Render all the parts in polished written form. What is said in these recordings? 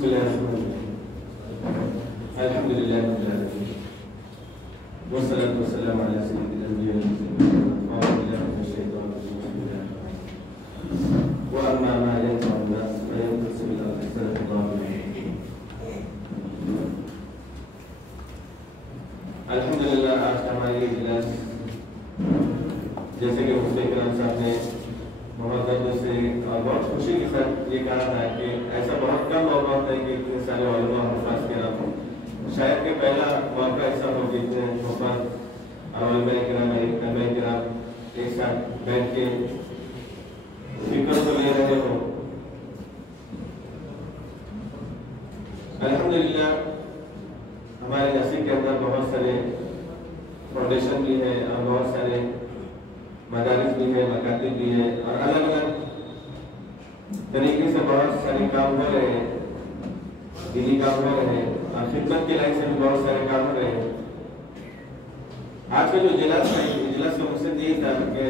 بسم الله الرحمن الرحيم. الحمد لله رب العالمين والصلاة والسلام على سيد الأنبياء والمرسلين. أعوذ بالله من الشيطان الرجيم. بسم الله الرحمن الرحيم. وأما ما ينفع الناس فينقسم إلى أحسن الظالمين. الحمد لله. آج کا ہمارا یہ اجلاس جیسے کہ مفتی کرام صاحب نے بہت درد سے اور بہت خوشی کے ساتھ یہ کہا تھا کہ ایسا بہت کم موقع ہوتا ہے کہ اتنے سارے علماء حفاظ کے نام ہوں. شاید کہ پہلا موقع ایسا ہو کہ اتنے حفاظ اور علماء کرام ایک ساتھ بیٹھ کے فکر کو لے رہے ہوں. الحمدللہ ہمارے نصیب کے اندر بہت سارے فاؤنڈیشن بھی ہیں اور بہت سارے مدارس بھی ہیں، مکاتب بھی ہیں اور الگ الگ طریقے سے بہت سارے کام ہو رہے ہیں، دینی کام ہو رہے ہیں اور خدمت کے لائن سے بھی بہت سارے کام ہو رہے ہیں. آج کا جو اجلاس ہے، اجلاس کا مقصد یہ تھا کہ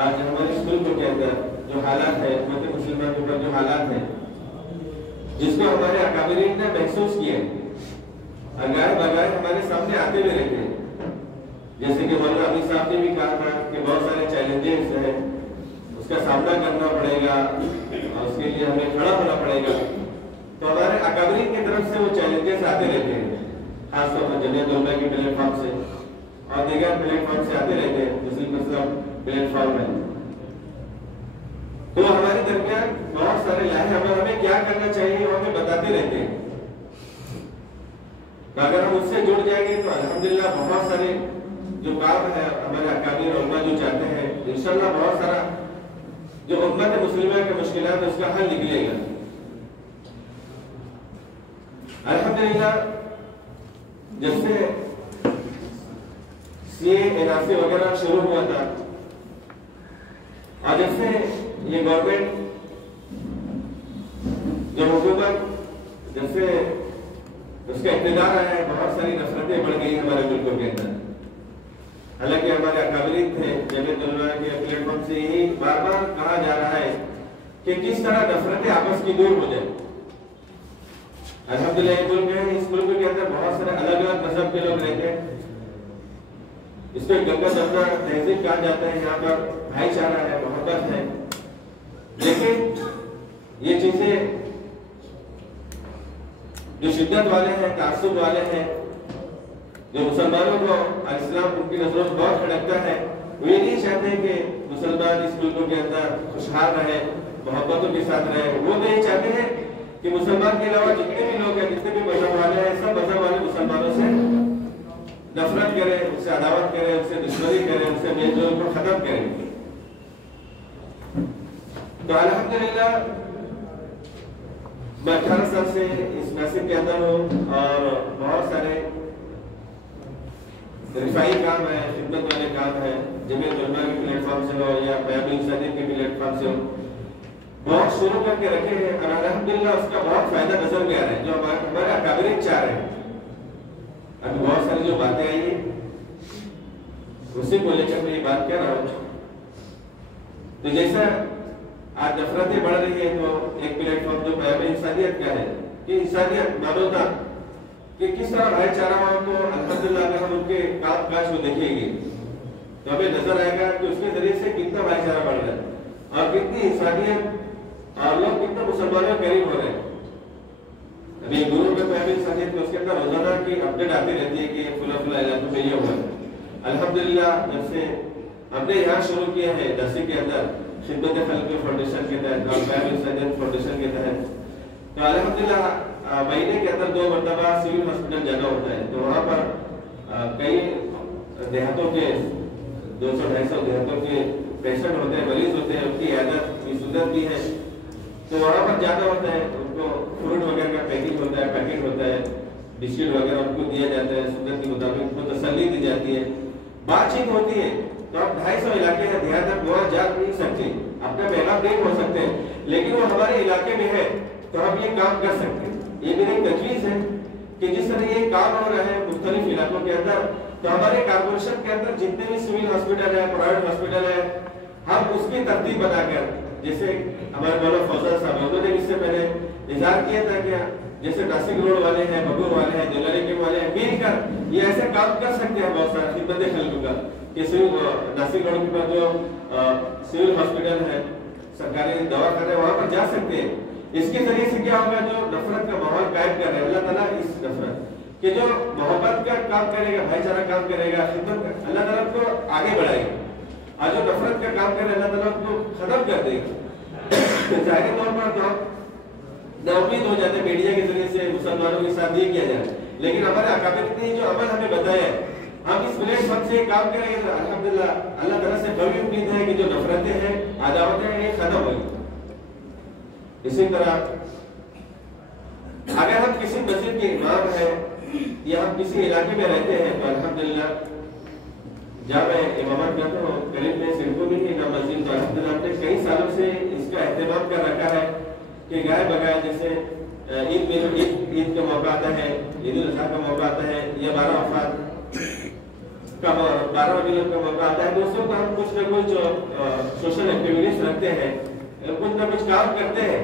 آج ہمارے اسکول کے اندر جو حالات ہے، امت مسلمہ کے اوپر جو حالات ہیں جس کو ہمارے اکابرین نے محسوس کیا اگر بغیر ہمارے سامنے آتے ہوئے رہتے ہیں. جیسے کہ مولانا عبی صاحب نے بھی کہا تھا کہ بہت سارے چیلنجز ہیں، اس کا سامنا کرنا پڑے گا اور اس کے لیے ہمیں کھڑا ہونا پڑے گا. تو ہمارے اکابرین کی طرف سے وہ چیلنجز آتے رہتے ہیں، خاص طور پر جمعیت علماء کے پلیٹ فارم سے اور دیگر پلیٹ فارم سے آتے رہتے ہیں، مسلم مسلم پلیٹ فارم میں. تو ہمارے درمیان بہت سارے لائن ہمیں کیا کرنا چاہیے وہ ہمیں بتاتے رہتے ہیں. اگر ہم اس سے جڑ جائیں گے تو الحمدللہ بہت سارے جو کام ہے ہمارے اکابر علماء جو چاہتے ہیں انشاءاللہ بہت سارا جو امت مسلمہ کے مشکلات ہے اس کا حل نکلے گا. الحمدللہ جب سے سی اے این آر سی وغیرہ شروع ہوا تھا اور جب سے یہ گورنمنٹ جو حکومت جب سے اس کا اقتدار آیا ہے بہت ساری نفرتیں بڑھ گئی ہمارے ملکوں کے اندر. حالانکہ ہمارے اکابرین تھے جمعیت علماء کے پلیٹ فارم سے یہی بار بار کہا جا رہا ہے کہ کس طرح نفرتیں آپس کی دور ہو جائیں. الحمدللہ یہ ملک ہے، اس ملک کے اندر بہت سارے الگ الگ مذہب کے لوگ رہتے ہیں. اس کو گنگا جمنا تہذیب کہا جاتا ہے. یہاں پر بھائی چارہ ہے، محبت ہے. لیکن یہ چیزیں جو شدت والے ہیں، تعصب والے ہیں، جو مسلمانوں کو اسلام ان کی نظروں سے بہت کھڑکتا ہے، وہ یہ نہیں چاہتے کہ مسلمان اس ملکوں کے اندر خوشحال رہے، محبتوں کے ساتھ رہے. وہ نہیں چاہتے ہیں کہ مسلمان کے علاوہ جتنے بھی لوگ ہیں، جتنے بھی مذہب والے ہیں، سب مذہب والے مسلمانوں سے نفرت کریں، ان سے عداوت کریں، ان سے دشمنی کریں، ان سے میل جول کو ختم کریں. تو الحمدللہ میں 18 سال سے اس نصیب کے اندر ہوں اور بہت سارے رفائی کام ہے، خدمت والے کام ہے، جمعیت علماء کے پلیٹ فارم سے ہو یا بیان انسانیت کے پلیٹ فارم سے ہو، بہت شروع کر کے رکھے ہیں اور الحمدللہ اس کا بہت فائدہ نظر میں آ رہا ہے جو ہمارے اکابرین چاہ رہے ہیں. ابھی بہت ساری جو باتیں آئی ہیں اسی کو لے کر میں یہ بات کر رہا ہوں. تو جیسا آج نفرتیں بڑھ رہی ہیں تو ایک پلیٹ فارم جو بیان انسانیت کا ہے کہ انسانیت مانوتا کہ کس طرح بھائی چارہ ہو تو الحمدللہ اگر ہم ان کے کام کاج کو دیکھیں گے تو ہمیں نظر آئے گا کہ اس کے ذریعے سے کتنا بھائی چارہ بڑھ رہا ہے اور کتنی انسانیت اور لوگ کتنا مسلمانوں کے قریب ہو رہے ہیں. ابھی گروہ میں بیان انسانیت میں اس کے اندر روزانہ کی اپڈیٹ آتی رہتی ہے کہ فلاں فلاں علاقوں میں یہ ہوا ہے. الحمدللہ جب سے ہم نے یہاں شروع کیا ہے درسی کے اندر خدمت خلق فاؤنڈیشن کے تحت اور بیان انسانیت فاؤنڈیشن کے تحت، تو الحمدللہ مہینے کے اندر 2 مرتبہ سول ہاسپٹل جانا ہوتا ہے. تو وہاں پر کئی دیہاتوں کے 200-250 دیہاتوں کے پیشنٹ ہوتے ہیں، مریض ہوتے ہیں، ان کی عیادت کی سنت بھی ہے. تو وہاں پر جانا ہوتا ہے، ان کو فروٹ وغیرہ کا پیکنگ ہوتا ہے، پیکٹ ہوتا ہے، بسکٹ وغیرہ ان کو دیا جاتا ہے، سنت کے مطابق ان کو تسلی دی جاتی ہے، بات چیت ہوتی ہے. تو آپ 250 علاقے ہیں دیہات تک وہاں جا نہیں سکتے، اپنا پیغام نہیں ہو سکتے، لیکن وہ ہمارے علاقے میں ہے تو ہم یہ کام کر سکتے ہیں. یہ میری ایک تجویز ہے کہ جس طرح یہ کام ہو رہا ہے مختلف علاقوں کے اندر، تو ہمارے کارپوریشن کے اندر جتنے بھی سول ہاسپٹل ہے، پرائیویٹ ہاسپٹل ہے، ہم اس کی ترتیب بنا کر جیسے ہمارے مولانا فوزان صاحب انہوں نے اس سے پہلے اظہار کیا تھا کہ جیسے ناسک روڈ والے ہیں، بھگور والے ہیں، دلہری کے والے ہیں، مل کر یہ ایسے کام کر سکتے ہیں بہت سارا خدمت خلق کا کہ ناسک روڈ کے پاس جو سول ہاسپٹل ہے، سرکاری دواخانے، وہاں پر جا سکتے ہیں. اس کے ذریعے سے کیا ہوگا، جو نفرت کا ماحول قائم کر رہے ہیں اللہ تعالیٰ اس نفرت کہ جو محبت کا کام کرے گا، بھائی چارہ کام کرے گا، خدمت کا، اللہ تعالیٰ کو آگے بڑھائے گا. اور جو نفرت کا کام کرے اللہ تعالیٰ کو ختم کر دے گا. ظاہری طور پر تو ناامید ہو جاتے ہیں میڈیا کے ذریعے سے مسلمانوں کے ساتھ یہ کیا جائے، لیکن ہمارے اکابر نے جو عمل ہمیں بتایا ہے، ہم اس پلیٹ فارم سے کام کریں گے تو الحمدللہ اللہ تعالیٰ سے بڑی امید ہے کہ جو نفرتیں ہیں، عداوتیں ہیں، یہ ختم ہوگی. اسی طرح اگر ہم کسی مسجد کے امام ہیں یا ہم کسی علاقے میں رہتے ہیں تو الحمدللہ جب میں امامت کرتا ہوں قریب میں سڑکوں میں ہی نہ مسجد، تو الحمدللہ ہم نے کئی سالوں سے اس کا اہتمام کر رکھا ہے کہ گائے بگائے جیسے عید میں جو عید کا موقع آتا ہے، عید الاضحیٰ کا موقع آتا ہے، یا 12 وفات کا 12 ربیع کا موقع آتا ہے، تو اس وقت ہم کچھ نہ کچھ سوشل ایکٹیویٹیز رکھتے ہیں، کچھ نہ کچھ کام کرتے ہیں.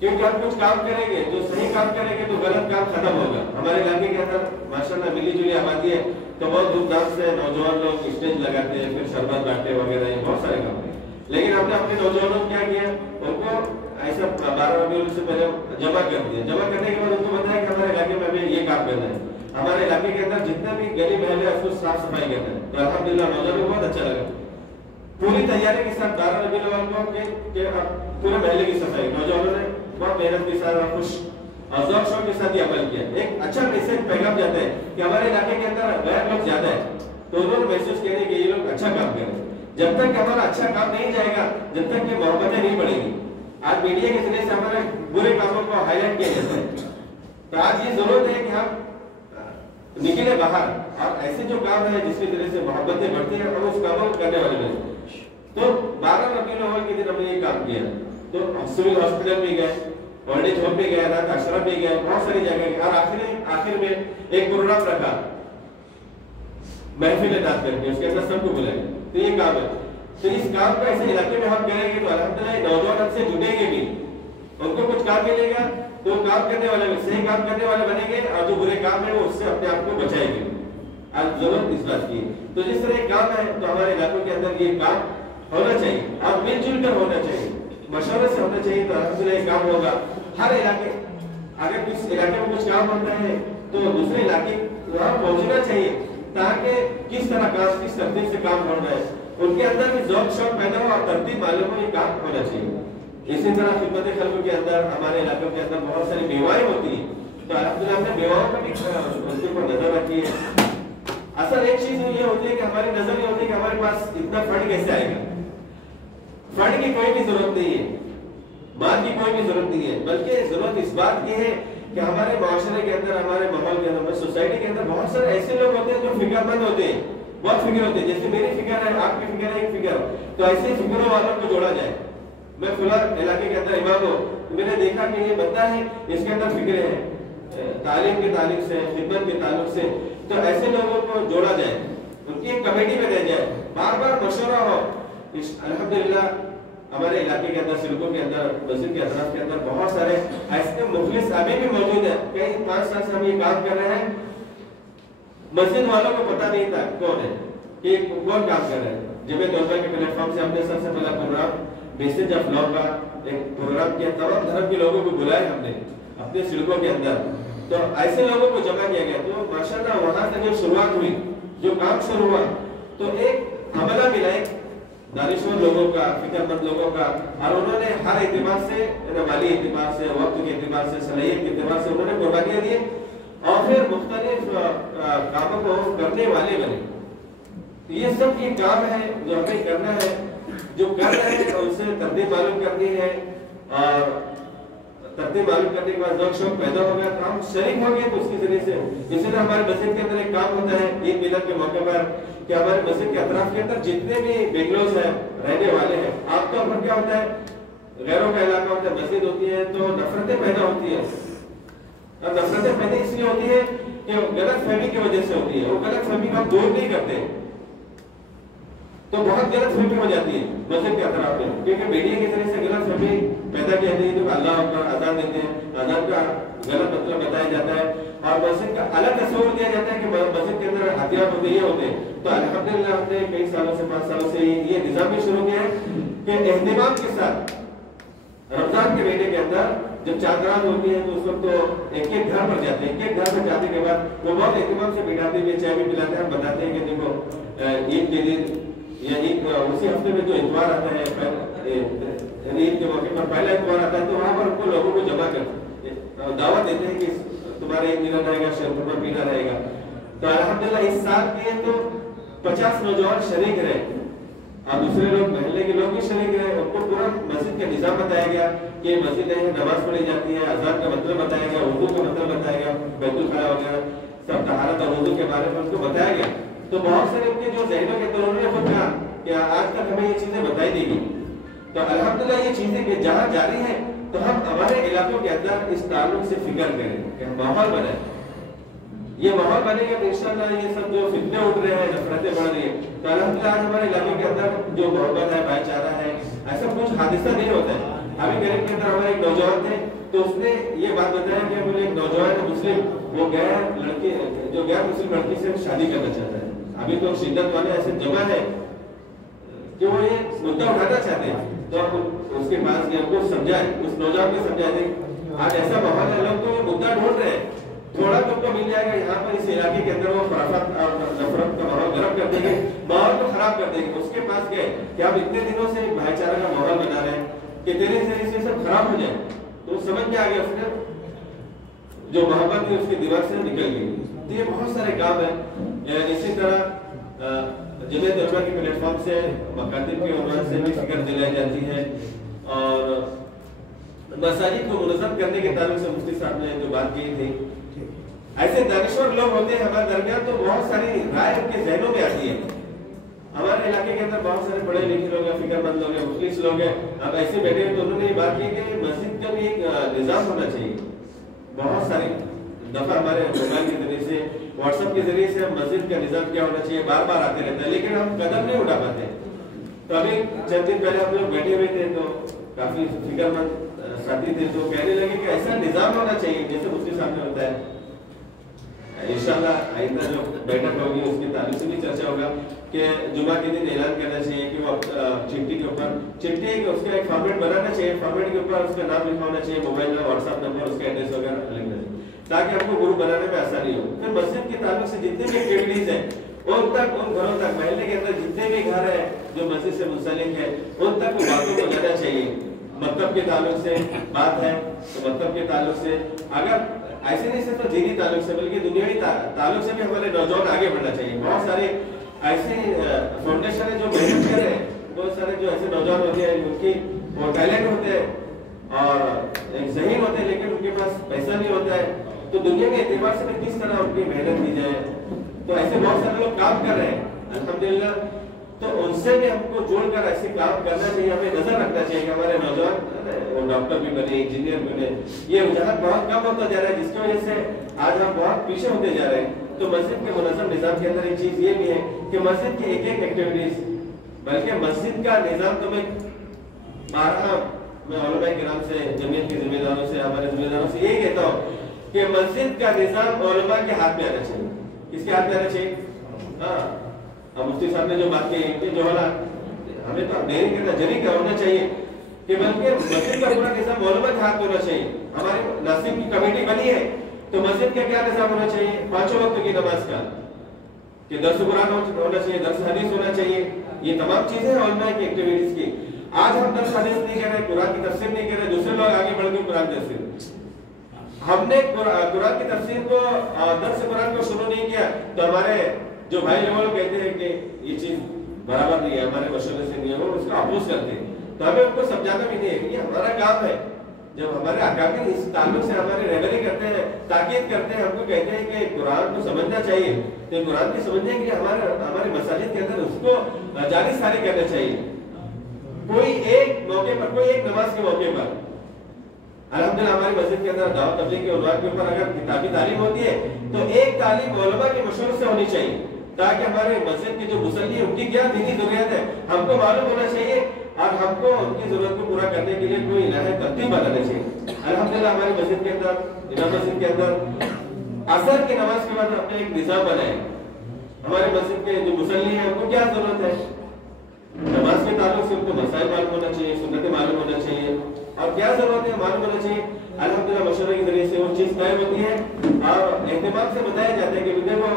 کیونکہ ہم کچھ کام کریں گے، جو صحیح کام کریں گے تو غلط کام ختم ہوگا. ہمارے علاقے کے اندر ماشاءاللہ ملی جلی آبادی ہے، تو بہت دھوم دھام سے نوجوان لوگ اسٹیج لگاتے ہیں، پھر شربت بانٹے وغیرہ، بہت سارے کام ہیں. لیکن ہم نے اپنے نوجوانوں کو کیا کیا، ان کو ایسا 12 ربیع سے پہلے جمع کر دیا. جمع کرنے کے بعد ان کو بتایا کہ ہمارے علاقے میں ہمیں یہ کام کرنا ہے، ہمارے علاقے کے اندر جتنے بھی گلی محلے ہیں اس کو صاف صفائی کرنا ہے. تو الحمدللہ نوجوانوں کو بہت اچھا لگا. پوری تیاری کے ساتھ 12 ربیع الاول کو کہ پورے محلے کی صفائی، نوجوانوں نے بہت محنت کے ساتھ خوش اور ذوق شوق کے ساتھ یہ عمل کیا. ایک اچھا میسج پیغام جاتا ہے کہ ہمارے علاقے کے اندر غیر لوگ زیادہ ہیں، تو انہوں نے محسوس کیا کہ یہ لوگ اچھا کام کریں. جب تک کہ ہمارا اچھا کام نہیں جائے گا، جب تک کہ محبتیں نہیں بڑھیں گی. آج میڈیا کے ذریعے سے ہمارے برے کاموں کو ہائی لائٹ کیا جاتا ہے، تو آج یہ ضرورت ہے کہ ہم نکلے باہر اور ایسے جو کام ہے جس کے ذریعے سے محبتیں بڑھتی ہیں ہم اس کاموں کو کرنے والے بنے. تو 12 ربیع الاول کے دن ہم نے یہ کام کیا. تو سول ہاسپٹل بھی گئے، اولڈ ایج ہوم بھی گئے، رات آشرم بھی گئے، بہت ساری جگہ گئے. اور آخر میں ایک پروگرام رکھا محفل نعت کر کے، اس کے اندر سب کو بلائے. تو یہ کام ہے. تو اس کام کو ایسے علاقے میں ہم کریں گے تو الحمدللہ نوجوان ہم سے جڑیں گے بھی، ان کو کچھ کام ملے گا تو کام کرنے والے صحیح کام کرنے والے بنیں گے، اور جو برے کام ہے وہ اس سے اپنے آپ کو بچائیں گے. آج ضرورت اس بات کی ہے. تو جس طرح ایک کام ہے تو ہمارے علاقوں کے اندر یہ کام ہونا چاہیے اور مل جل کر ہونا چاہیے، مشورے سے ہونا چاہیے. تو الحمدللہ یہ کام ہوگا. ہر علاقے اگر کس علاقے میں کچھ کام ہوتا ہے تو دوسرے علاقے وہاں پہنچنا چاہیے تاکہ کس طرح کام کس ترتیب سے کام ہونا ہے ان کے اندر بھی ذوق شوق پیدا ہو اور ترتیب معلوم ہو، یہ کام ہونا چاہیے. اسی طرح خدمت خلق کے اندر ہمارے علاقوں کے اندر بہت ساری بیوائیں ہوتی ہیں، تو الحمدللہ ہم نے بیواؤں کا بھی اس کے اوپر نظر رکھی ہے. اصل ایک چیز یہ ہوتی ہے کہ ہماری نظر یہ ہوتی ہے کہ ہمارے پاس اتنا فنڈ کیسے آئے گا. فنڈ کی کوئی بھی ضرورت نہیں ہے، مال کی کوئی بھی ضرورت نہیں ہے، بلکہ ضرورت اس بات کی ہے کہ ہمارے معاشرے کے اندر، ہمارے ماحول کے اندر، سوسائٹی کے اندر بہت سارے ایسے لوگ ہوتے ہیں جو فکر مند ہوتے ہیں، بہت فکر ہوتے ہیں. جیسے میری فکر ہے، آپ کی فکر ہے، ایک فکر ہو، تو ایسے فکروں والوں کو جوڑا جائے. میں فلاں علاقے کے اندر امام ہوں، تو میں نے دیکھا کہ یہ بندہ ہے، اس کے اندر فکریں ہیں تعلیم کے تعلق سے، خدمت کے تعلق سے، تو ایسے لوگوں کو جوڑا جائے، ان کی ایک کمیٹی میں رہ جائے، بار بار مشورہ ہو. الحمدللہ ہمارے علاقے کے اندر، سڑکوں کے اندر، مسجد کے اطراف کے اندر بہت سارے ایسے مخلص ابھی بھی موجود ہیں. کئی 5 سال سے ہم یہ کام کر رہے ہیں، مسجد والوں کو پتہ نہیں تھا کون ہے، کہ کون کام کر رہے ہیں. جمعیت علماء کے پلیٹ فارم سے ہم نے سب سے پہلا پروگرام میسج آف لو کا ایک پروگرام کیا. تمام دھرم کے لوگوں کو بلائے ہم نے اپنے سڑکوں کے اندر، تو ایسے لوگوں کو جمع کیا گیا. تو ماشاءاللہ وہاں سے جو شروعات ہوئی، جو کام شروع ہوا، تو ایک حملہ ملا ایک دانشور لوگوں کا، فکر مند لوگوں کا، اور انہوں نے ہر اعتبار سے، مالی اعتبار سے، وقت کے اعتبار سے، صلاحیت کے اعتبار سے انہوں نے قربانیاں دی اور پھر مختلف کاموں کو کرنے والے بنے. یہ سب یہ کام ہے جو ہمیں کرنا ہے، جو کر رہے ہیں ان سے ترتیب معلوم کرنی ہے، اور ترتیب معلوم کرنے کے بعد ذوق شوق پیدا ہو گیا تو ہم شریک ہو گئے. تو اس کے ذریعے سے اسی طرح ہمارے مسجد کے اندر ایک کام ہوتا ہے عید میلاد کے موقع پر کہ ہمارے مسجد کے اطراف کے اندر جتنے بھی بنگلوز ہیں، رہنے والے ہیں، عام طور پر کیا ہوتا ہے، غیروں کا علاقہ ہوتا ہے، مسجد ہوتی ہے تو نفرتیں پیدا ہوتی ہیں. اور نفرتیں پیدا اس لیے ہوتی ہے کہ غلط فہمی کی وجہ سے ہوتی ہے. وہ غلط فہمی کو ہم دور نہیں کرتے. تو بہت غلط فہمی ہو جاتی ہے مسجد کے اطراف میں، کیونکہ میڈیا کے ذریعے سے غلط فہمی پیدا کی جاتی ہے کہ اللہ اکبر اذان دیتے ہیں، اذان کا غلط مطلب بتایا جاتا ہے اور مسجد کا الگ تصور دیا جاتا ہے کہ مسجد کے اندر ہتھیار ہوتے یہ ہوتے ہیں۔ تو الحمدللہ ہم نے کئی سالوں سے 5 سالوں سے یہ نظام بھی شروع کیا ہے کہ اہتمام کے ساتھ رمضان کے مہینے کے اندر جب چاند رات ہوتی ہے تو اس وقت تو ایک ایک گھر پر جاتے ہیں، ایک ایک گھر پر جانے کے بعد وہ بہت اہتمام سے بٹھاتے ہوئے چائے بھی پلاتے ہیں، ہم بتاتے ہیں کہ دیکھو عید کے دن یا عید اسی ہفتے میں جو اتوار آتا ہے یعنی عید کے موقع پر پہلا اتوار آتا ہے تو وہاں پر ان کو لوگوں کو جمع کر دعوت دیتے ہیں کہ تمہارا عید میلاد رہے گا، شرکت پینا رہے گا۔ تو الحمدللہ اس سال کے تو 50 نوجوان شریک رہے اور دوسرے لوگ محلے کے لوگ بھی شریک رہے، ان کو پورا مسجد کا نظام بتایا گیا کہ مسجد ہے نماز پڑھی جاتی ہے، اذان کا مطلب بتایا گیا، اردو کا مطلب بتایا گیا، بیت الخلا وغیرہ سب طہارت اور وضو کے بارے میں ان کو بتایا گیا۔ تو بہت سارے ان کے جو ذہنوں کے اندر انہوں نے خود کہا کہ آج تک ہمیں یہ چیزیں بتائی دی گئی۔ تو الحمدللہ یہ چیزیں کہ جہاں جاری ہیں تو ہم ہمارے علاقوں کے اندر اس تعلق سے فکر کریں کہ ماحول بنائیں، یہ ماحول بنے گا تو انشاءاللہ یہ سب جو فتنے اٹھ رہے ہیں، نفرتیں بڑھ رہی ہیں، تو الحمدللہ آج ہمارے علاقے کے اندر جو محبت ہے، بھائی چارہ ہے، ایسا کچھ حادثہ نہیں ہوتا ہے۔ ابھی گریب کے اندر ہمارے ایک نوجوان تھے تو اس نے یہ بات بتایا کہ مجھے ایک نوجوان مسلم وہ غیر مسلم لڑکی سے شادی کرنا چاہتا ہے۔ ابھی تو شدت والے ایسے جمع ہے کہ وہ یہ مدعا اٹھانا چاہتے ہیں، تو اس کے پاس گئے، کو سمجھائے، اس نوجوان کو سمجھائے آج ایسا ماحول ہے، لوگ تو یہ مدعا ڈھونڈ رہے ہیں، تھوڑا تو کو مل جائے گا یہاں پر اس علاقے کے اندر وہ خرافات اور نفرت کا ماحول گرم کر دیں گے، ماحول کو خراب کر دیں گے۔ اس کے پاس گئے کہ آپ اتنے دنوں سے بھائی چارہ کا ماحول بنا رہے ہیں کہ تیرے ذریعے سے سب خراب ہو جائے، تو سمجھ میں آ گیا، اس نے جو محبت ہے اس کے دیوار سے نکل گئی۔ تو یہ بہت سارے کام ہیں۔ اسی طرح جمعیت علماء کے پلیٹ فارم سے مکاتب کے عنوان سے بھی فکر دلائی جاتی ہے اور مساجد کو منظم کرنے کے تعلق سے مفتی صاحب نے جو بات کی تھی، ایسے دانشور لوگ ہوتے ہیں ہمارے درمیان تو بہت ساری رائے ان کے ذہنوں میں آتی ہے۔ ہمارے علاقے کے اندر بہت سارے پڑھے لکھے لوگ ہیں، فکر مند لوگ ہیں، مخلص لوگ ہیں، اب ایسے بیٹھے ہیں تو انہوں نے یہ بات کی کہ مسجد کا بھی ایک نظام ہونا چاہیے۔ بہت ساری دفعہ ہمارے موبائل کے ذریعے سے، واٹس ایپ کے ذریعے سے ہم مسجد کا نظام کیا ہونا چاہیے بار بار آتے رہتا ہے، لیکن ہم قدم نہیں اٹھا پاتے۔ تو ابھی چند دن پہلے ہم لوگ بیٹھے ہوئے تھے تو کافی فکر مند ساتھی تھے جو کہنے لگے کہ ایسا نظام ہونا چاہیے جیسے مفتی صاحب نے بتایا۔ انشاءاللہ آئندہ جو بیٹھک ہوگی اس کے تعلق سے بھی چرچا ہوگا کہ جمعہ کے دن اعلان کرنا چاہیے کہ وہ چٹھی کے اوپر اس کا ایک فارمیٹ بنانا چاہیے، فارمیٹ کے اوپر اس کا نام لکھا ہونا چاہیے، mobile number, WhatsApp number, اس کا ایڈریس وغیرلکھنا چاہیے تاکہ ہم کو گروپ بنانے میں آسانی ہو۔ پھر مسجد کے تعلق سے جتنے بھی ایکٹیویٹیز ہیں ان تک، ان گھروں تک، محلے کے اندر جتنے بھی گھر ہیں جو مسجد سے منسلک ہیں ان تک وہ باتوں کو جانا چاہیے۔ مکتب کے تعلق سے بات ہے تو مکتب کے تعلق سے، اگر ایسے نہیں صرف دینی تعلق سے بلکہ دنیاوی تعلق سے بھی ہمارے نوجوان آگے بڑھنا چاہیے۔ بہت سارے ایسے فاؤنڈیشن ہیں جو محنت کر رہے ہیں، بہت سارے جو ایسے نوجوان ہوتے ہیں ان کی وہ ٹیلنٹ ہوتے ہیں اور ایک ذہین ہوتے ہیں لیکن ان کے پاس پیسہ نہیں ہوتا ہے، تو دنیا کے اعتبار سے بھی کس طرح ان کی محنت کی جائے، تو ایسے بہت سارے لوگ کام کر رہے ہیں الحمدللہ۔ تو ان سے بھی ہم کو جوڑ کر ایسے کام کرنا چاہیے، ہمیں نظر رکھنا چاہیے کہ ہمارے نوجوان وہ ڈاکٹر بھی بنے، انجینئر بھی بنے۔ یہ رجحان بہت کم ہوتا جا رہا ہے جس کی وجہ سے آج ہم بہت پیچھے ہوتے جا رہے ہیں۔ تو مسجد کے منظم نظام کے اندر ایک چیز یہ بھی ہے کہ مسجد کی ایک ایک ایکٹیویٹیز، بلکہ مسجد کا نظام تو میں علماء کرام سے، جمعیت کے ذمہ داروں سے، ہمارے ذمہ داروں سے یہی کہتا ہوں کہ مسجد کا نظام علماء کے ہاتھ میں آنا چاہیے۔ کس کے ہاتھ میں آنا چاہیے؟ ہاں، اب مفتی صاحب نے جو بات کی کہ جو ہمیں تو دیری کرنا جری کا ہونا چاہیے کہ بلکہ مسجد کا پورا نظام علماء کے ہاتھ میں ہونا چاہیے۔ ہماری ناصب کی کمیٹی بنی ہے تو مسجد کا کیا نظام ہونا چاہیے؟ 5 وقت کی نماز کا، کہ درس قرآن ہونا چاہیے، درس حدیث ہونا چاہیے، یہ تمام چیزیں علماء کی ایکٹیویٹیز کی۔ آج ہم درس حدیث نہیں کر رہے، قرآن کی تفسیر نہیں کر رہے، دوسرے لوگ آگے بڑھ کے قرآن تفسیر، ہم نے قرآن کی تفسیر کو، درس قرآن کو شروع نہیں کیا تو ہمارے جو بھائی لوگ کہتے ہیں کہ یہ چیز برابر نہیں ہے، ہمارے مشورے سے نہیں ہے، وہ اس کا اپوز کرتے ہیں، تو ہمیں ان کو سمجھانا بھی نہیں ہے کہ یہ ہمارا کام ہے۔ جب ہمارے اکابر اس تعلق سے ہماری رہبری کرتے ہیں، تاکید کرتے ہیں، ہم کو کہتے ہیں کہ قرآن کو سمجھنا چاہیے، تو قرآن کو سمجھنے کے لیے ہمارے مساجد کے اندر اس کو جاری ساری کرنا چاہیے۔ کوئی ایک موقع پر، کوئی ایک نماز کے موقع پر، الحمدللہ ہماری مسجد کے اندر دعوت تبلیغ کے عنوان کے اوپر اگر کتابی تعلیم ہوتی ہے تو ایک تعلیم علماء کے مشورے سے ہونی چاہیے تاکہ ہمارے مسجد کے جو مصلی ہیں ان کی کیا دینی ضرورت ہے ہم کو معلوم ہونا چاہیے اور ہم کو ان کی ضرورت کو پورا کرنے کے لیے کوئی الہی ترتیب بنانا چاہیے. الحمدللہ ہماری مسجد کے اندر امام مسجد کے اندر عصر کی نماز کے بعد اپنے ایک نظام بنائے. ہمارے مسجد کے جو مصلی ہیں ان کو کیا ضرورت ہے نماز کے تعلق سے ان کو مسائل معلوم ہونا چاہیے, سنتیں معلوم ہونا چاہیے اور کیا ضرورت ہے معلوم ہونا چاہیے. الحمدللہ مشورے کے ذریعے سے وہ چیز قائم ہوتی ہے اور اہتمام سے بتایا جاتا ہے کہ دیکھو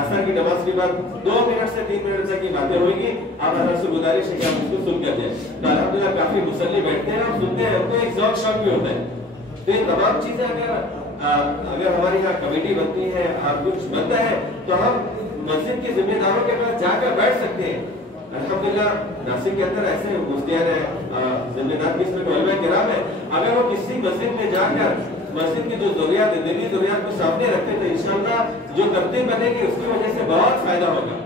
عصر کی نماز کے بعد 2 منٹ سے 3 منٹ تک کی باتیں ہوئیں گی, آپ حضرت سے گزارش ہے کہ آپ اس کو سن کر جائیں. تو الحمدللہ کافی مصلی بیٹھتے ہیں اور سنتے ہیں, ان کو ایک ذوق شوق بھی ہوتا ہے. تو یہ تمام چیزیں اگر ہمارے یہاں کمیٹی بنتی ہے اور کچھ بنتا ہے تو ہم مسجد کے ذمہ داروں کے پاس جا کر بیٹھ سکتے ہیں. الحمدللہ ناسک کے اندر ایسے مفتیان ہیں ذمہ دار کس میں علماء کرام ہے, اگر وہ کسی مسجد میں جا کر مسجد کی جو ضروریات دینی ضروریات کو سامنے رکھتے تو انشاءاللہ جو ترتیب بنے گی اس کی وجہ سے بہت فائدہ ہوگا.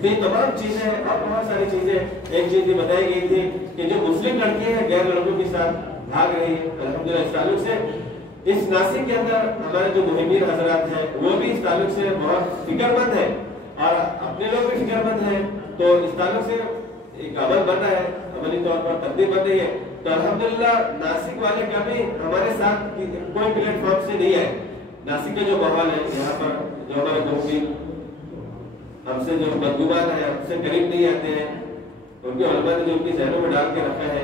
تو یہ تمام چیزیں اور بہت ساری چیزیں. ایک چیز یہ بتائی گئی تھی کہ جو مسلم لڑکیاں ہیں غیر لڑکوں کے ساتھ بھاگ رہی ہیں, الحمدللہ اس تعلق سے اس ناسک کے اندر ہمارے جو مہمین حضرات ہیں وہ بھی اس تعلق سے بہت فکر مند ہے اور اپنے لوگ بھی فکر مند ہیں. تو اس تعلق سے ایک عمل بن رہا ہے, عملی طور پر ترتیب بن رہی ہے. تو الحمدللہ ناسک والے کبھی ہمارے ساتھ کوئی پلیٹ فارم سے نہیں ہے. ناسک کا جو ماحول ہے یہاں پر جو ہمارے دوستی ہم سے جو بدگمان ہے ہم سے قریب نہیں آتے ہیں, ان کے علماء نے جو ان کی ذہنوں میں ڈال کے رکھا ہے,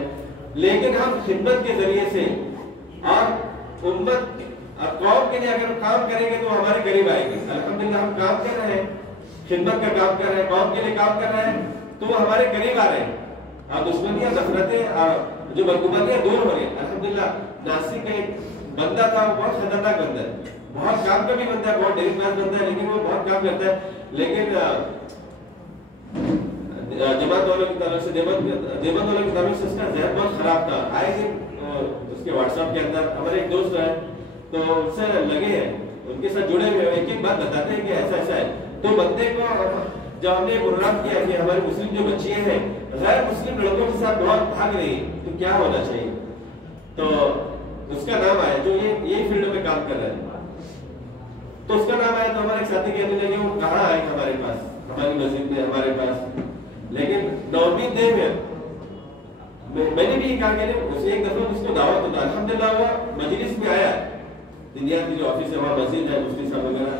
لیکن ہم خدمت کے ذریعے سے اور امت اور قوم کے لیے اگر کام کریں گے تو ہمارے قریب آئے گی. الحمدللہ ہم کام کر رہے ہیں, خدمت کا کام کر رہے ہیں, قوم کے لیے کام کر رہے ہیں تو وہ ہمارے قریب آ رہے ہیں اور دشمنیاں نفرتیں اور جو بدگمانیاں دور ہو رہی ہیں. الحمدللہ ناسک کا ایک بندہ تھا, وہ بہت خطرناک بندہ ہے, بہت کام کا بھی بندہ ہے, بہت ڈیری باز بندہ ہے, لیکن وہ بہت کام کرتا ہے. لیکن جماعت والوں کی طرف سے دیوبند والوں کی طرف سے اس کا ذہن بہت خراب تھا. آئے دن اس کے واٹس ایپ کے اندر ہمارے ایک دوست ہے تو ان سے لگے ہیں, ان کے ساتھ جڑے ہوئے ایک ایک بات بتاتے ہیں کہ ایسا ایسا ہے. تو بندے کو جب ہم نے پروگرام کیا کہ ہمارے مسلم جو بچیاں ہیں غیر مسلم لڑکوں کے ساتھ بہت بھاگ رہی ہیں تو کیا ہونا چاہیے, تو اس کا نام آیا جو یہی فیلڈ میں کام کر رہا ہے. تو اس کا نام آیا تو ہمارے ایک ساتھی کہنے لگے وہ کہاں آئے ہمارے پاس, ہماری مسجد میں ہمارے پاس. لیکن نومید دے میں نے بھی یہ کہا کہ اسے ایک دفعہ اس کو دعوت ہوتا. الحمدللہ وہ مجلس میں آیا, دنیا کی جو آفس ہے وہاں مسجد ہے, مفتی صاحب وغیرہ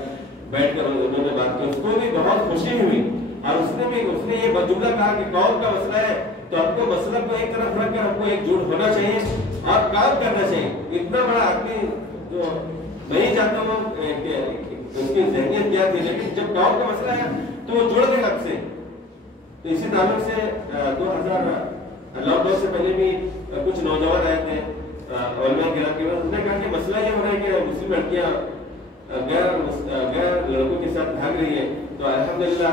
بیٹھ کر انہوں نے بات کی, اس کو بھی بہت خوشی ہوئی اور اس نے یہ جملہ کہا کہ قوم کا مسئلہ ہے تو ہم کو مسئلہ کو ایک طرف رکھ کر ہم کو ایک جٹ ہونا چاہیے اور کام کرنا چاہیے. اتنا بڑا آدمی جو نہیں جانتا ہوں اس کی ذہنیت کیا تھی, لیکن جب قوم کا مسئلہ ہے تو وہ جڑ گئے ہم سے. تو اسی تعلق سے 2000 لاک ڈاؤن سے پہلے بھی کچھ نوجوان آئے تھے علماء کرام کے پاس, انہوں نے کہا کہ مسئلہ یہ ہو رہا ہے کہ مسلم لڑکیاں غیر لڑکوں کے ساتھ بھاگ رہی ہے. تو الحمدللہ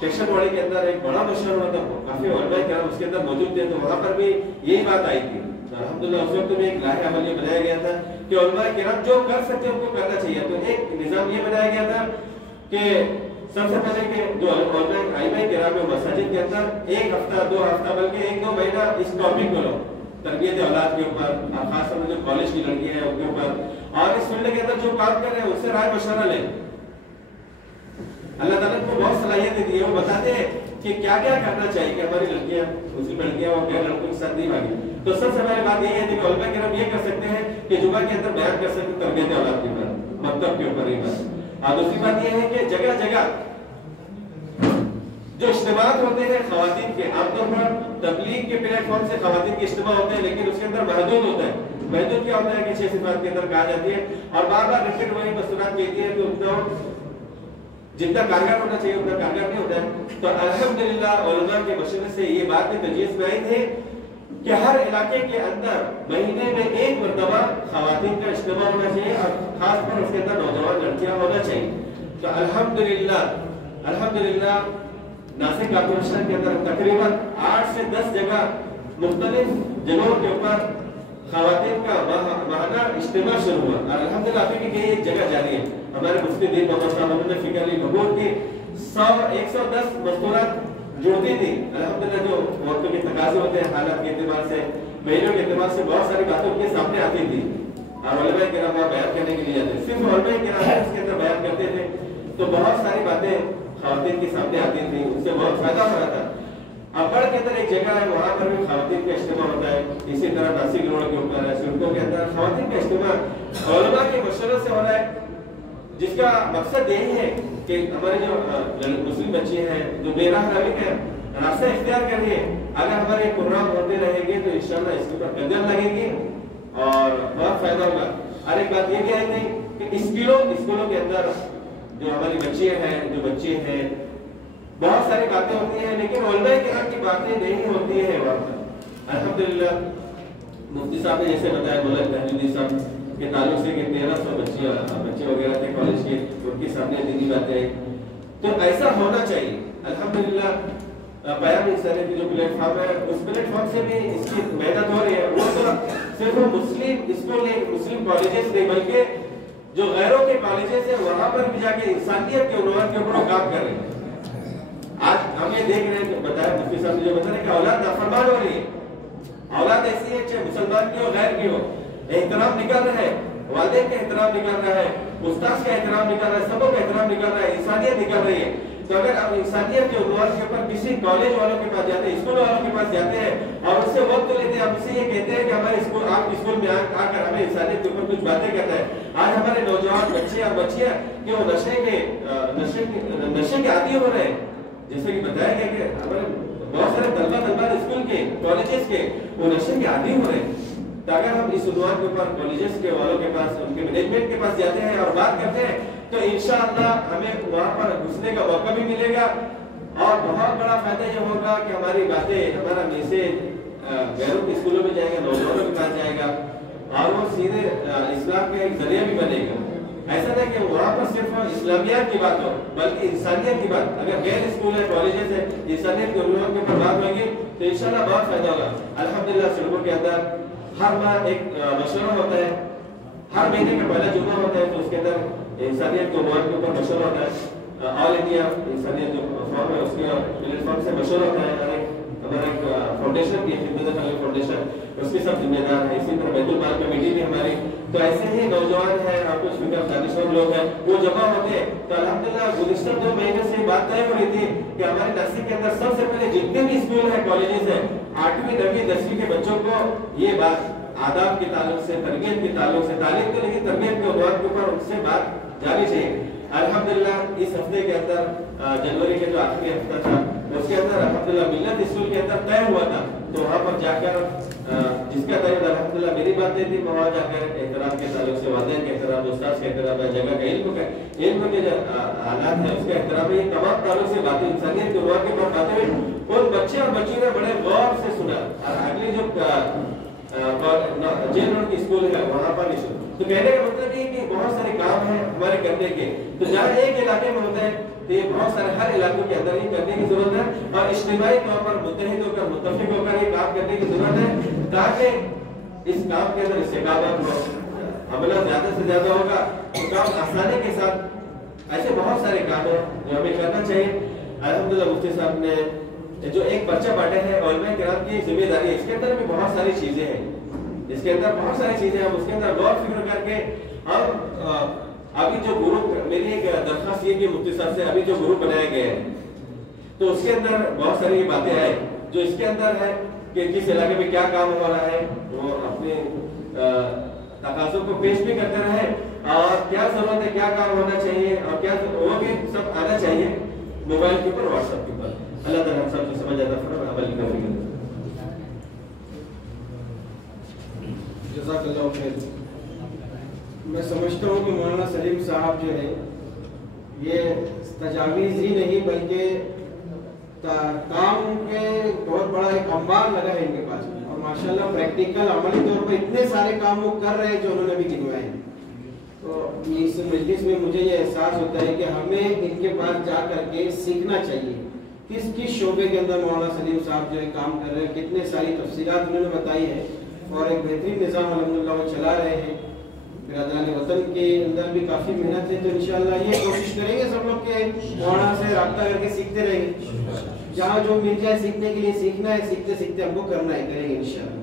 سیکشن واڑی کے اندر ایک بڑا مشورہ ہوا تھا, کافی علماء کرام اس کے اندر موجود تھے, تو وہاں پر بھی یہی بات آئی تھی. الحمدللہ اس وقت میں ایک لاہ عمل یہ بنایا گیا تھا کہ علماء کرام جو کر سکتے ان کو کرنا چاہیے. تو ایک نظام یہ بنایا گیا تھا کہ سب سے پہلے کہ جو علماء کرام مساجد کے اندر ایک ہفتہ 2 ہفتہ بلکہ 1-2 مہینہ اس ٹاپک کو لو, تربیت اولاد کے اوپر, خاص طور پر جو کالج کی لڑکیاں ہیں ان کے اوپر, اور اس فیلڈ کے اندر جو کام کر رہے ہیں اس سے رائے مشورہ لیں. اللہ تعالیٰ کو بہت صلاحیت دیتی ہے, وہ بتاتے ہیں کہ کیا کیا کرنا چاہیے کہ ہماری لڑکیاں مسلم لڑکیاں اور غیر لڑکوں کے ساتھ نہیں بھاگی. تو سب سے پہلے بات یہ ہے کہ علماء کرام یہ کر سکتے ہیں کہ جمعہ کے اندر بیان کر سکتے ہیں تربیت اولاد کے اوپر, مکتب کے اوپر. اور دوسری بات یہ ہے کہ جگہ جگہ جو اجتماعات ہوتے ہیں خواتین کے, عام طور پر تبلیغ کے پلیٹ فارم سے خواتین کے اجتماع ہوتے ہیں, لیکن اس کے اندر محدود ہوتا ہے. محدود کیا ہوتا ہے کہ 6 صفات کے اندر کہا جاتی ہے اور بار بار ریپیٹ وہی مستورات کہتی ہے, تو جتنا کارگر ہونا چاہیے اتنا کارگر نہیں ہوتا ہے. تو الحمدللہ علماء کے مشورے سے یہ بات بھی تجویز میں آئی تھی کہ ہر علاقے کے اندر مہینے میں 1 مرتبہ خواتین کا اجتماع ہونا چاہیے اور خاص طور اس کے اندر نوجوان لڑکیاں ہونا چاہیے. تو الحمدللہ ناسک کارپوریشن کے اندر تقریباً 8 سے 10 جگہ مختلف جگہوں کے اوپر خواتین کا ماہانہ اجتماع شروع ہوا اور الحمدللہ ابھی بھی ایک جگہ جاری ہے. ہمارے مفتی دین محمد صاحب نے فکر علی بھگور کی 110 مستورات جڑتی تھی. الحمدللہ جو وقت کے تقاضے ہوتے ہیں, حالات کے اعتبار سے, مہینوں کے اعتبار سے بہت ساری باتیں ان کے سامنے آتی تھی اور علماء کرام بیان کرنے کے لیے آتے. صرف علماء کرام اس کے اندر بیان کرتے تھے. تو بہت ساری باتیں خواتین کے سامنے آتی تھیں، اس سے بہت فائدہ ہو رہا تھا۔ اپڑ کے اندر ایک جگہ ہے، وہاں پر بھی خواتین کا اجتماع ہوتا ہے، اسی طرح ناسک روڈ کے اوپر ہے، سڑکوں کے اندر خواتین کا اجتماع علماء کے مشورے سے ہو رہا ہے، جس کا مقصد یہی ہے کہ ہمارے جو مسلم بچے ہیں جو بے راہ روی کا راستہ اختیار کر رہی ہے، اگر ہمارے پروگرام ہوتے رہیں گے تو انشاءاللہ اس کے اوپر قدر لگے گی اور بہت فائدہ ہوگا۔ اور ایک بات یہ بھی آئی تھی کہ اسکولوں کے اندر جو ہماری بچیاں ہیں، جو بچے ہیں، بہت ساری باتیں ہوتی ہیں لیکن علماء کرام کی باتیں نہیں ہوتی ہیں وہاں پر۔ الحمدللہ مفتی صاحب نے جیسے بتایا، مولانا تحجیدی صاحب کے تعلق سے کہ 1300 بچے وغیرہ تھے کالج کے، ان کے سامنے دینی باتیں، تو ایسا ہونا چاہیے۔ الحمدللہ پیام انسانیت کی جو پلیٹ فارم ہے، اس پلیٹ فارم سے بھی اس کی محنت ہو رہی ہے۔ وہ تو صرف مسلم اسکول نہیں، مسلم کالجز نہیں، بلکہ جو غیروں کے کالجز ہیں وہاں پر بھی جا کے انسانیت کے عنوان کے اوپر کام کر رہے ہیں۔ آج ہم یہ دیکھ رہے ہیں، بتایا مفتی صاحب نے جو بتایا کہ اولاد نافرمان ہو رہی ہے۔ اولاد ایسی ہے چاہے مسلمان کی ہو غیر کی ہو، احترام نکل رہا ہے، والدین کا احترام نکل رہا ہے، استاد کا احترام نکل رہا ہے، سبوں کا احترام نکل رہا ہے، انسانیت نکل رہی ہے۔ تو اگر آپ انسانیت کے عنوان کے اوپر کسی کالج والوں کے پاس جاتے ہیں، اسکول والوں کے پاس جاتے ہیں اور اس سے وقت لیتے ہیں، ہم سے یہ کہتے ہیں کہ ہمارے اسکول، آپ اسکول میں آ کر ہمیں انسانیت کے اوپر کچھ باتیں کرتا ہے، آج ہمارے نوجوان بچے اور بچیاں کہ وہ نشے کے عادی ہو رہے ہیں۔ جیسے کہ بتایا گیا کہ ہمارے بہت سارے طلبہ اسکول کے، کالجز کے، وہ نشے کے عادی ہو رہے ہیں۔ تو اگر ہم اس عنوان کے اوپر کالجز کے والوں کے پاس، ان کے مینجمنٹ کے پاس جاتے ہیں اور بات کرتے ہیں تو انشاءاللہ ہمیں وہاں پر گھسنے کا موقع بھی ملے گا اور بہت بڑا فائدہ یہ ہوگا کہ ہماری باتیں، ہمارا میسیج غیروں کے اسکولوں میں جائے گا، نوجوانوں کے پاس جائے گا اور وہ سیدھے اسلام کا ایک ذریعہ بھی بنے گا۔ ایسا نہیں کہ وہاں پر صرف اسلامیات کی بات ہو بلکہ انسانیت کی بات، اگر غیر اسکول ہے، کالجز ہے، انسانیت کے عنوان کے اوپر بات ہوگی تو انشاءاللہ بہت فائدہ ہوگا۔ الحمدللہ سڑکوں کے اندر ہر ماہ ایک مشورہ ہوتا ہے، ہر مہینے کا پہلا جمعہ ہوتا ہے، تو اس کے اندر انسانیت کے عنوان کے اوپر مشورہ ہوتا ہے۔ آل انڈیا انسانیت جو فارم ہے اس کے پلیٹ فارم سے مشورہ ہوتا ہے۔ ہمارا ایک فاؤنڈیشن کی خدمت فاؤنڈیشن، اس کے سب ذمہ دار ہیں، اسی طرح بیت المال کمیٹی بھی ہماری، تو ایسے ہی نوجوان ہیں اور کچھ فکر دانشور لوگ ہیں، وہ جمع ہوتے ہیں۔ تو الحمدللہ گزشتہ 2 مہینے سے بات طے ہو رہی تھی کہ ہمارے ناسک کے اندر سب سے پہلے جتنے بھی اسکول ہیں، کالجز ہیں، 8ویں 9ویں 10ویں کے بچوں کو یہ بات آداب کے تعلق سے، تربیت کے تعلق سے، تعلیم تو لیکن تربیت کے عنوان کے اوپر ان سے بات جانی چاہیے۔ الحمدللہ اس ہفتے کے اندر جنوری کے جو آخری ہفتہ تھا اس کے اندر الحمدللہ ملت اسکول کے اندر طے ہوا تھا، تو وہاں پر جا کر جس کا طے الحمدللہ میری بات نہیں تھی، وہاں جا کر احترام کے تعلق سے، والدین کے احترام، استاد کے احترام، جگہ کا علم کے جو حالات ہیں اس کا احترام، یہ تمام تعلق سے باتیں انسانیت کے عنوان کے اوپر باتیں ہوئی۔ ان بچے اور بچیوں نے بڑے غور سے سنا اور اگلی جو جیل روڈ کی اسکول ہے وہاں پر بھی سنا۔ تو کہنے کا مطلب یہ کہ بہت سارے کام ہیں ہمارے کرنے کے، تو جہاں ایک علاقے میں ہوتا ہے تو یہ بہت سارے ہر علاقوں کے اندر ہی کرنے کی ضرورت ہے اور اجتماعی طور پر متحد ہو کر، متفق ہو کر یہ کام کرنے کی ضرورت ہے تاکہ اس کام کے اندر استقامت ہو، عملہ زیادہ سے زیادہ ہوگا تو کام آسانی کے ساتھ۔ ایسے بہت سارے کام ہیں جو ہمیں کرنا چاہیے۔ الحمدللہ مفتی صاحب نے جو ایک پرچہ بانٹا ہے علماء کرام کی ذمہ داری ہے، اس کے اندر بھی بہت ساری چیزیں ہیں، اس کے اندر بہت ساری چیزیں ہیں، اس کے اندر غور فکر کر کے ہم ابھی جو گروپ، میری ایک درخواست یہ کہ مفتی صاحب سے ابھی جو گروپ بنائے گئے ہیں تو اس کے اندر بہت ساری باتیں آئے جو اس کے اندر ہے کہ کس علاقے میں کیا کام ہو رہا ہے، وہ اپنے تقاضوں کو پیش بھی کرتے رہے اور کیا ضرورت ہے، کیا کام ہونا چاہیے اور کیا وہ بھی سب آنا چاہیے موبائل کے اوپر، واٹس ایپ کے اوپر۔ اللہ تعالیٰ ہم سب کو سمجھ آتا فرمائے، عمل کریں۔ جزاک اللہ خیر۔ میں سمجھتا ہوں کہ مولانا سلیم صاحب جو ہے یہ تجاویز ہی نہیں بلکہ کام کے بہت بڑا ایک انبار لگا ہے ان کے پاس، اور ماشاءاللہ پریکٹیکل عملی طور پر اتنے سارے کام وہ کر رہے ہیں جو انہوں نے بھی گنوائے ہیں۔ تو اس مجلس میں مجھے یہ احساس ہوتا ہے کہ ہمیں ان کے پاس جا کر کے سیکھنا چاہیے کس کس شعبے کے اندر مولانا سلیم صاحب جو ہے کام کر رہے ہیں، کتنے ساری تفصیلات انہوں نے بتائی ہے اور ایک بہترین نظام الحمدللہ وہ چلا رہے ہیں۔ برادران وطن کے اندر بھی کافی محنت ہے، تو انشاءاللہ یہ کوشش کریں گے سب لوگ کہ مولانا سے رابطہ کر کے سیکھتے رہیں گے، جہاں جو مل جائے سیکھنے کے لیے سیکھنا ہے، سیکھتے سیکھتے ہم کو کرنا ہے، کریں گے انشاءاللہ۔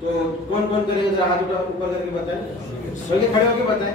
تو کون کون کرے گا ذرا ہاتھ اوپر کر کے بتائیں، بلکہ کھڑے ہو کے بتائیں،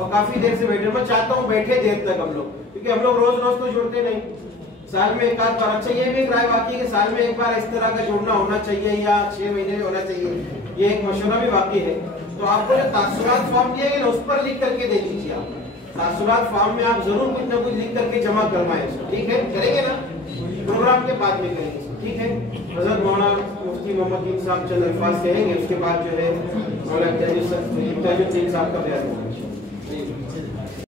اور کافی دیر سے بیٹھے. میں چاہتا ہوں بیٹھے دیر تک ہم لوگ, کیونکہ ہم لوگ روز روز تو جڑتے نہیں, سال میں ایک آدھ بار. اچھا یہ بھی ایک رائے باقی ہے کہ سال میں ایک بار اس طرح کا جڑنا ہونا چاہیے یا 6 مہینے میں ہونا چاہیے, یہ ایک مشورہ بھی باقی ہے. تو آپ کو جو تاثرات فارم دیا گیا نا اس پر لکھ کر کے دے دیجیے. آپ تاثرات فارم میں آپ ضرور کچھ نہ کچھ لکھ کر کے جمع کروائیں. ٹھیک ہے, کریں گے نا, پروگرام کے بعد میں کریں گے. ٹھیک ہے, حضرت مولانا مفتی محمد دین صاحب چند الفاظ کہیں گے, اس کے بعد جو ہے مولانا تاج الدین صاحب کا بیان ہوگا.